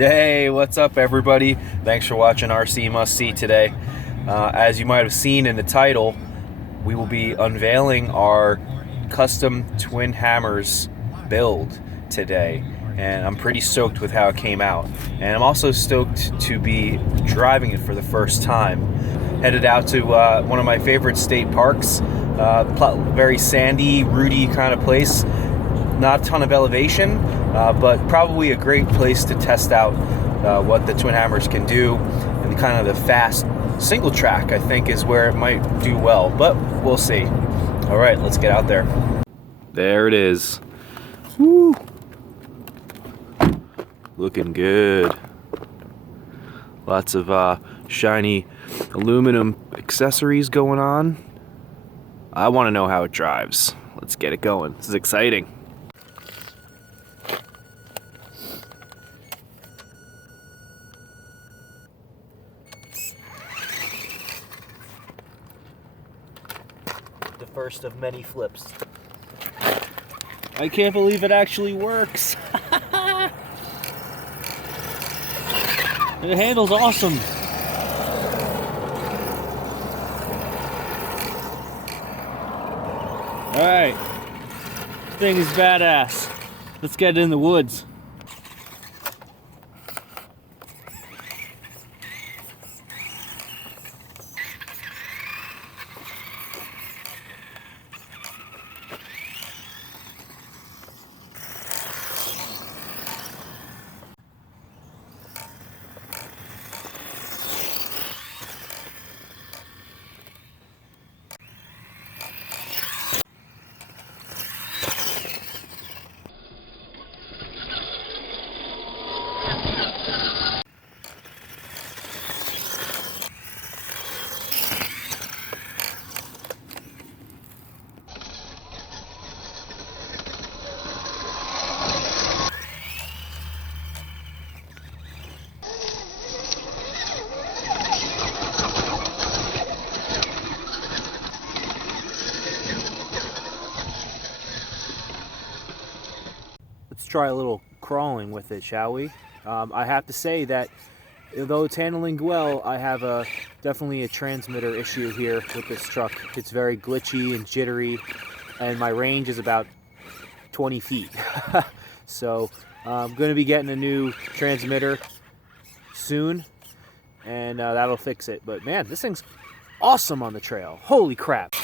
Hey, what's up everybody? Thanks for watching RC Must See today. As you might have seen in the title, we will be unveiling our custom twin hammers build today. And I'm pretty stoked with how it came out. And I'm also stoked to be driving it for the first time. Headed out to one of my favorite state parks, very sandy, rooty kind of place. Not a ton of elevation, but probably a great place to test out what the twin hammers can do, and kind of the fast single track I think is where it might do well, but we'll see. All right, let's get out there. There it is. Woo! Looking good. Lots of shiny aluminum accessories going on. I want to know how it drives. Let's get it going. This is exciting. The first of many flips. I can't believe it actually works. It handles awesome. Alright, this thing is badass. Let's get it in the woods. Let's try a little crawling with it, shall we? I have to say that though it's handling well, I have definitely a transmitter issue here with this truck. It's very glitchy and jittery, and my range is about 20 feet. So I'm going to be getting a new transmitter soon, and that'll fix it. But man, this thing's awesome on the trail. Holy crap.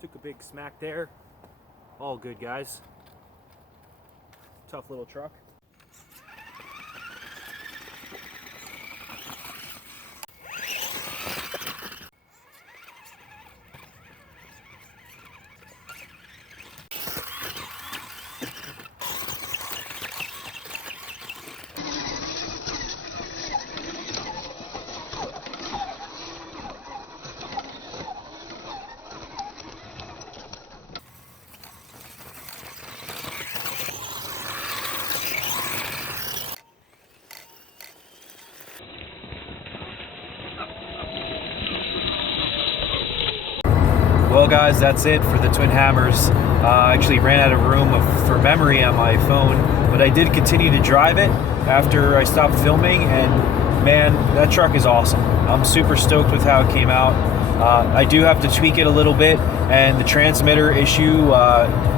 Took a big smack there. All good, guys. Tough little truck. Well guys, that's it for the Twin Hammers. I actually ran out of room for memory on my phone, but I did continue to drive it after I stopped filming, and man, that truck is awesome. I'm super stoked with how it came out. I do have to tweak it a little bit, and the transmitter issue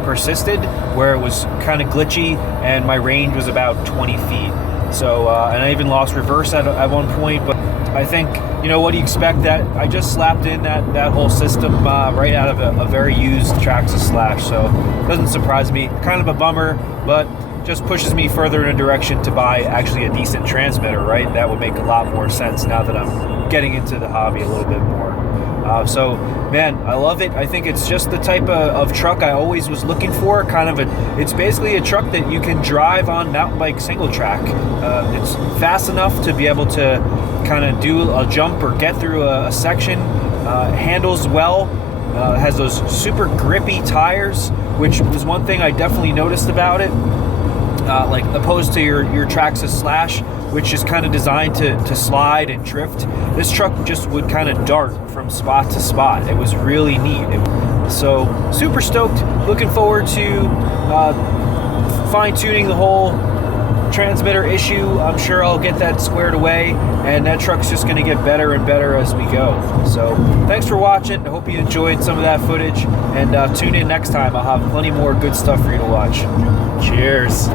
persisted, where it was kind of glitchy and my range was about 20 feet. So, and I even lost reverse at one point, but I think, you know, what do you expect? That I just slapped in that whole system right out of a very used traxxas slash, so it doesn't surprise me. Kind of a bummer, but just pushes me further in a direction to buy actually a decent transmitter, right? That would make a lot more sense now that I'm getting into the hobby a little bit more. So, man, I love it. I think it's just the type of truck I always was looking for. It's basically a truck that you can drive on mountain bike single track. It's fast enough to be able to kind of do a jump or get through a section. Handles well. Has those super grippy tires, which was one thing I definitely noticed about it. Like opposed to your traxxas slash, which is kind of designed to slide and drift. This truck just would kind of dart from spot to spot. It was really neat. So super stoked. Looking forward to fine-tuning the whole transmitter issue. I'm sure I'll get that squared away, and that truck's just going to get better and better as we go. So thanks for watching. I hope you enjoyed some of that footage, and tune in next time. I'll have plenty more good stuff for you to watch. Cheers.